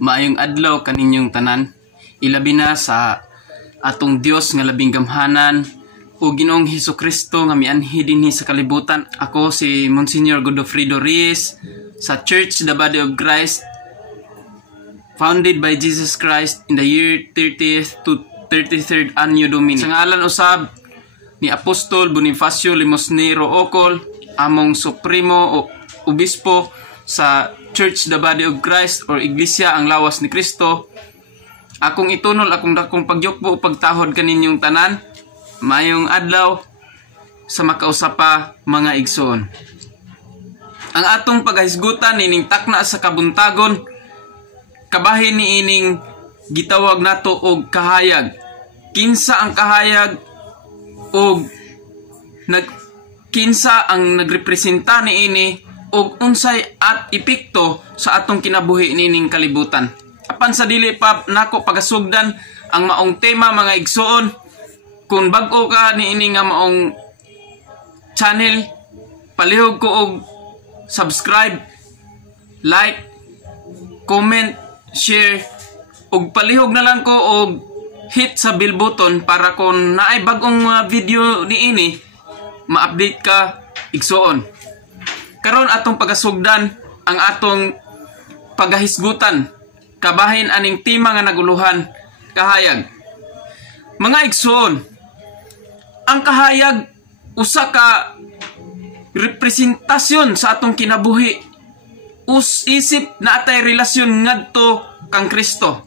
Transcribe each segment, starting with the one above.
Maayong adlaw kaninyong tanan. Ilabi na sa atong Dios nga labing gamhanan o Ginoong Hesukristo nga mianhi dinhi sa kalibutan. Ako si Monsignor Godofredo Reyes sa Church the Body of Christ, founded by Jesus Christ in the year 30th to 33rd Anno Domini. Sa ngalan usab ni Apostol Bonifacio Limosnero Ocol, among Supremo o Obispo sa Church the Body of Christ or Iglesia ang Lawas ni Kristo. Akong itunol akong dakong pagyukbo o pagtahod kaninyong tanan. Mayong adlaw sa makausapa mga igsoon. Ang atong paghisgutan nining takna sa kabuntagon, kabahin ni ining gitawag nato og kahayag. Kinsa ang kahayag og kinsa ang nagrepresenta ni ini og unsay at epekto sa atong kinabuhi nining kalibutan. Apan sa dili pa nako pagasugdan ang maong tema mga igsoon, kung bag-o ka niini nga maong channel, palihog ko og subscribe, like, comment, share, og palihog na lang ko og hit sa bell button para kung naay bag-ong mga video niini ma-update ka igsoon. Karon atong pagasugdan ang atong pagahisgutan, kabahin aning tema nga naguluhan, kahayag. Mga igsoon, ang kahayag usa ka representasyon sa atong kinabuhi. Isip na atay relasyon ngadto kang Kristo.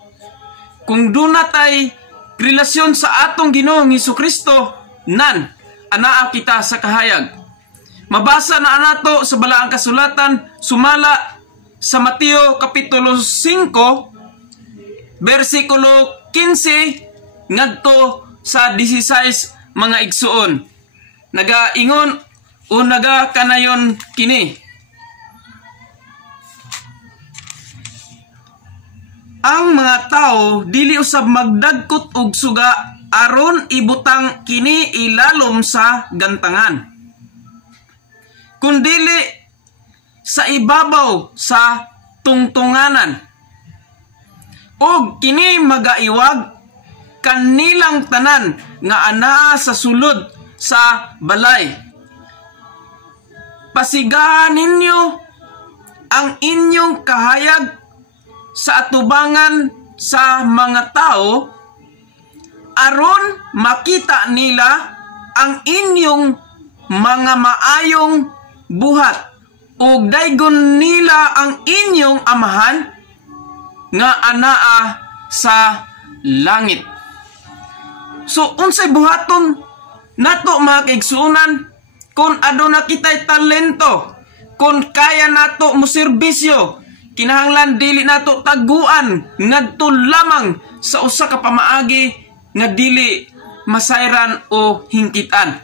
Kung duna tay relasyon sa atong Ginoong Hesukristo, anaa kita sa kahayag. Mabasa na nato sa balaang kasulatan sumala sa Mateo kapitulo 5 bersikulo 15 ngadto sa 16 mga igsuon. Nagaingon o nagakanayon kini: ang mga tao dili usab magdagkot og suga aron ibutang kini ilalom sa gantangan, kundili sa ibabaw sa tungtunganan, og kini magaiwag kanilang tanan nga anaa sa sulod sa balay. Pasigahan ninyo ang inyong kahayag sa atubangan sa mga tao aron makita nila ang inyong mga maayong buhat ug daygon nila ang inyong amahan nga anaa sa langit. So unsay buhaton nato mga kaigsuonan kung aduna kitay talento, kung kaya nato mo serbisyo, kinahanglan dili nato taguan ngadto lamang sa usa ka pamaagi nga dili masayran o hingkitan.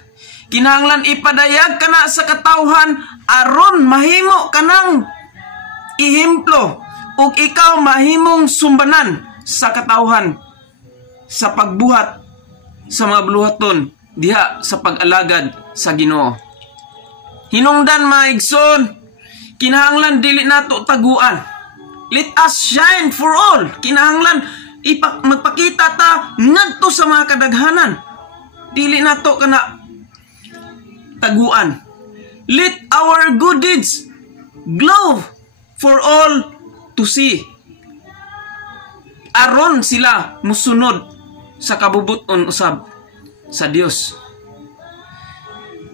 Kinahanglan ipadayag kana sa katawhan aron mahimo kanang ihemplo ug ikaw mahimong sumbanan sa katawhan sa pagbuhat sa mga buluhaton diha sa pag-alagad sa Ginoo. Hinungdan mga igsoon, kinahanglan dili nato taguan. Let us shine for all. Kinahanglan magpakita ta ngadto sa mga kadaghanan. Dili nato kana taguan. Let our good deeds glow for all to see, aron sila musunod sa kabubuton usab sa Dios.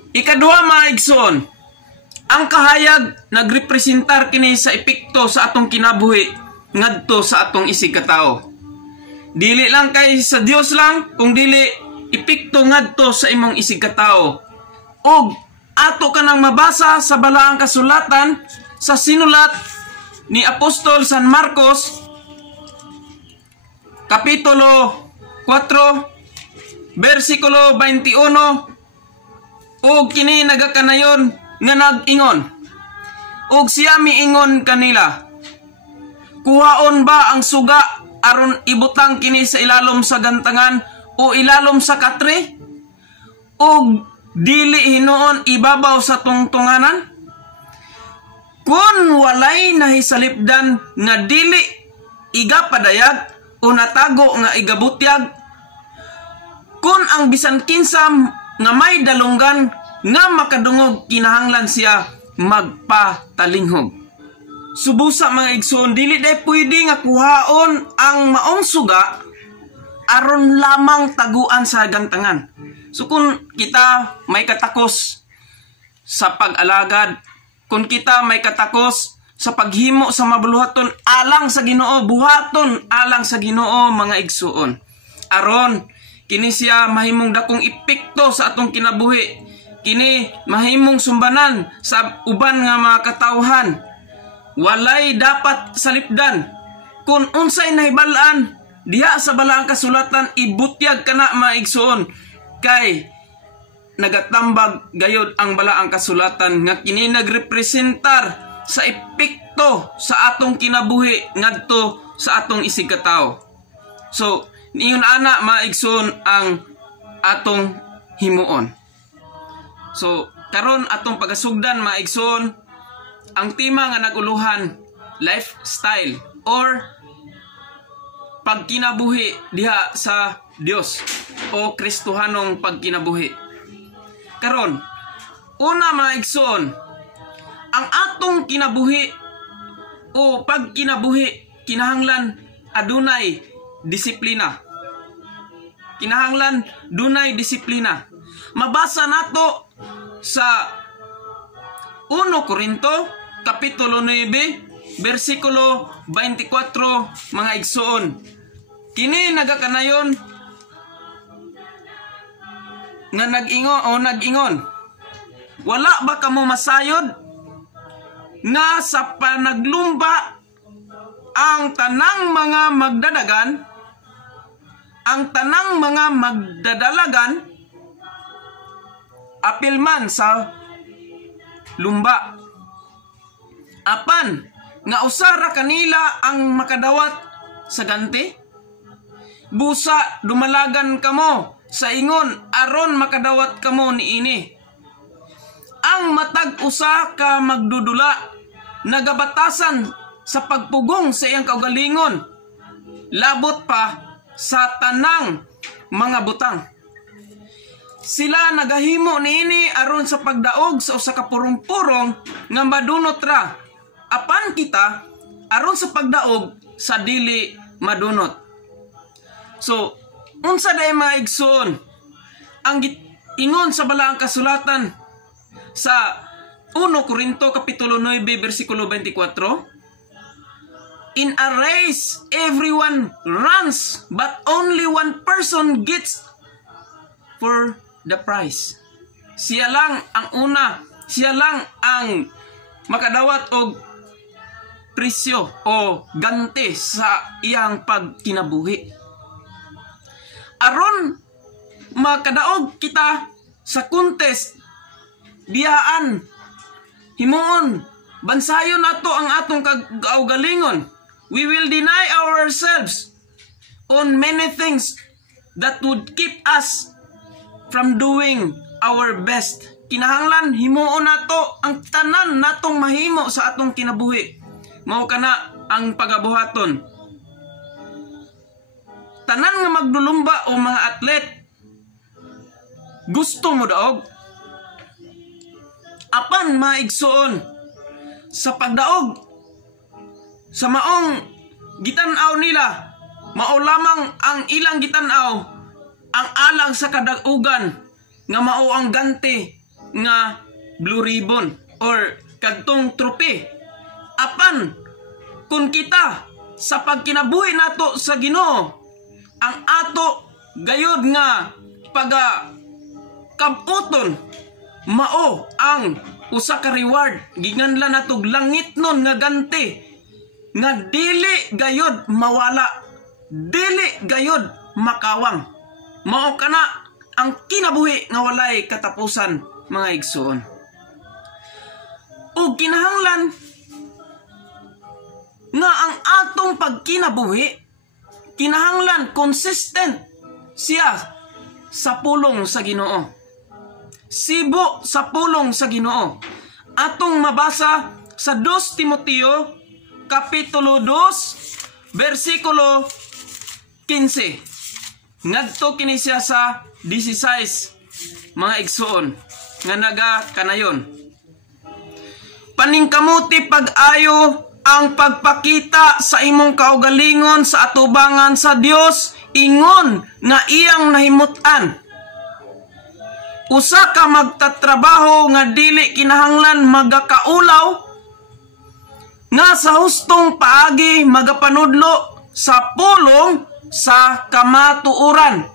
Ikaduha mga igsoon, ang kahayag nagrepresentar kini sa epekto sa atong kinabuhi ngadto sa atong isig katao. Dili lang kay sa Dios lang, kung dili epekto ngadto sa imong isig katao. Og ato kanang mabasa sa balaang kasulatan sa sinulat ni Apostol San Marcos kapitulo 4 bersikulo 21, og kini nagakanayon nga nag-ingon, og siya miingon kanila, kuhaon ba ang suga aron ibutang kini sa ilalom sa gantangan o ilalom sa katre, og dili hinuon ibabaw sa tungtunganan? Kung walay nahisalipdan nga dili igapadayag o natago nga igabutyag, kun ang bisan kinsam nga may dalunggan nga makadungog kinahanglan siya magpatalinghog. Subusa mga igsoon, dili day pwede nga kuhaon ang maong suga aron lamang taguan sa gantangan. So kung kita may katakos sa pag-alagad, kung kita may katakos sa paghimo sa mabuluhaton alang sa Ginoo, buhaton alang sa Ginoo mga igsoon, aron kini siya mahimong dakong epekto sa atong kinabuhi, kini mahimong sumbanan sa uban nga mga katawhan. Walay dapat salipdan kun unsay nahibalaan diha sa balaang kasulatan, ibutyag kana mga igsoon, kay nagatambag gayod ang balaang kasulatan nga kini nagrepresentar sa epekto sa atong kinabuhi ngadto sa atong isigkatawo. So niyon ana mga igsoon ang atong himuon. So karon atong pagasugdan mga igsoon, ang tema nga naguluhan, lifestyle or pagkinabuhi diha sa Dios o Kristohanong pagkinabuhi. Karon, una mga igsoon, ang atong kinabuhi o pagkinabuhi kinahanglan adunay disiplina. Kinahanglan dunay disiplina. Mabasa nato sa 1 Korinto kapitulo 9 versikulo 24 mga igsoon. Kini nagakanayon nga nag-ingon, wala ba kamo masayod nga sa panaglumba ang tanang mga magdadagan, ang tanang mga magdadalagan apilman sa lumba, apan nga usara kanila ang makadawat sa ganti? Busa dumalagan kamo sa ingon aron makadawat kamo niini. Ang matag usa ka magdudula nagabatasan sa pagpugong sa iyang kaugalingon, labot pa sa tanang mga butang. Sila nagahimo niini aron sa pagdaog sa usa ka purong-purong nga madunot ra, apan kita aron sa pagdaog sa dili madunot. So unsa day mga igsoon ang ingon sa balaang kasulatan sa 1 Korinto kapitulo 9 versikulo 24? In a race everyone runs, but only one person gets for the prize. Siya lang ang una, siya lang ang makadawat og presyo o ganti sa iyang pagkinabuhi. Aron makadaog kita sa contest, biyaan, himuon, bansayon nato ang atong kaugalingon. We will deny ourselves on many things that would keep us from doing our best. Kinahanglan himuon nato ang tanan natong mahimo sa atong kinabuhi. Mao kana ang pagabuhaton. Tanan nga magdulumba o mga atlet, gusto mo daog? Apan mga igsoon, sa pagdaog sa maong gitanaw nila, mao lamang ang ilang gitanaw ang alang sa kadaugan nga mao ang ganti nga blue ribbon or kadtong trophy. Apan kung kita sa pagkinabuhi nato sa Ginoo, ang ato gayod nga pagakabuton mao ang usa ka reward, ginganlan natog langit nun nga ganti nga dili gayod mawala, dili gayod makawang. Mao kana ang kinabuhi nga walay katapusan mga igsoon. O kinahanglan nga ang atong pagkinabuhi kinahanglan consistent siya sa pulong sa Ginoo. Sibo sa pulong sa Ginoo. Atong mabasa sa 2 Timoteo kapitulo 2 versikulo 15. Ngadto kini siya sa 16 mga igsuon nga naga kanayon. Paningkamuti pag-ayo ang pagpakita sa imong kaugalingon sa atubangan sa Dios ingon nga iyang nahimutan. Usa ka magtatrabaho nga dili kinahanglan magakaulaw, nga sa hustong paagi magapanudlo sa pulong sa kamatuoran.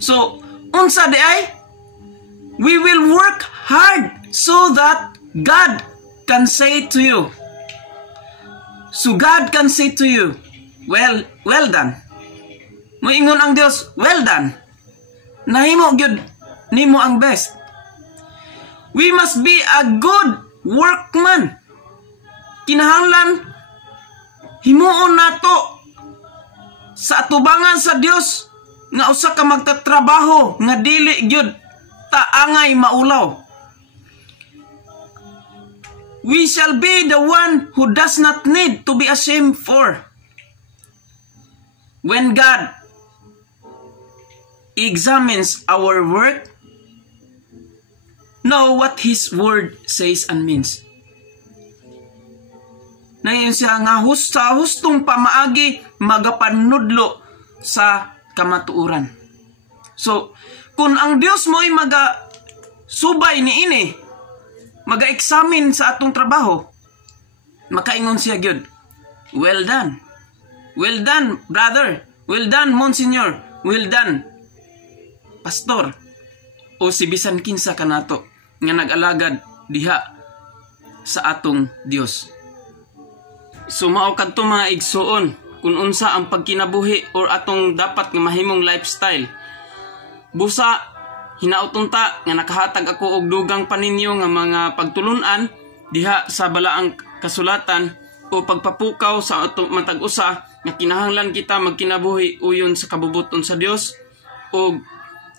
So, unsa di ay? We will work hard so that God can say to you. So God can say to you, well done. Moingon ang Dios, well done. Nahimo gyud nimo ang best. We must be a good workman. Kinahanglan himuon nato sa atubangan sa Dios nga usa ka magtatrabaho nga dili gyud taangay maulaw. We shall be the one who does not need to be ashamed for. When God examines our work, know what His word says and means. Nayon siya nga sa hustong pamaagi magapanudlo sa kamatuoran. So, kung ang Dios mo'y subay ni ini, maga-examine sa atong trabaho, makaingon siya gyud, well done. Well done, brother. Well done, Monsignor. Well done, pastor. O si bisan kinsa kanato nga nag-alagad diha sa atong Dios. So mao kadto mga igsuon kung unsa ang pagkinabuhi or atong dapat nga mahimong lifestyle. Busa hinauton ta nga nakahatag ako og dugang paninyo nga mga pagtulunan diha sa balaang kasulatan o pagpapukaw sa atong matag usa nga kinahanglan kita magkinabuhi uyon sa kabubuton sa Dios o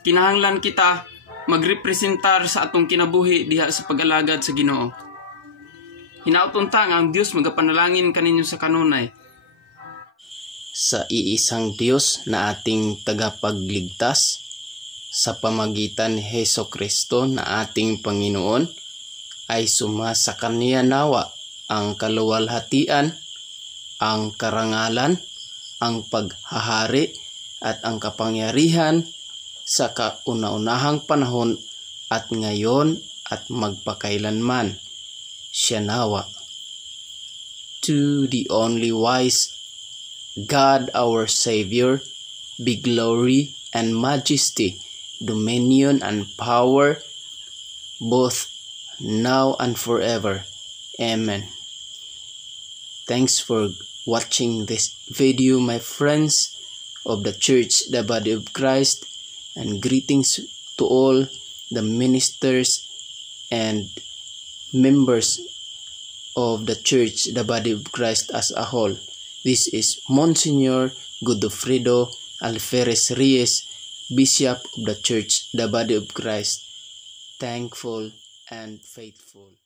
kinahanglan kita magrepresentar sa atong kinabuhi diha sa pag-alagad sa Ginoo. Hinauton ta nga ang Dios magapanalangin kaninyo sa kanunay. Sa iisang Dios na ating tagapagligtas sa pamagitan ni Hesukristo na ating Panginoon ay sumasa Kaniya nawa ang kaluwalhatian, ang karangalan, ang paghahari at ang kapangyarihan sa kauna-unahang panahon at ngayon at magpakailanman. Siya nawa. To the only wise God our Savior be glory and majesty, dominion and power, both now and forever. Amen. Thanks for watching this video, my friends of the Church, the Body of Christ, and greetings to all the ministers and members of the Church, the Body of Christ as a whole. This is Monsignor Godofredo Alferez Reyes, Bishop of the Church, the Body of Christ, thankful and faithful.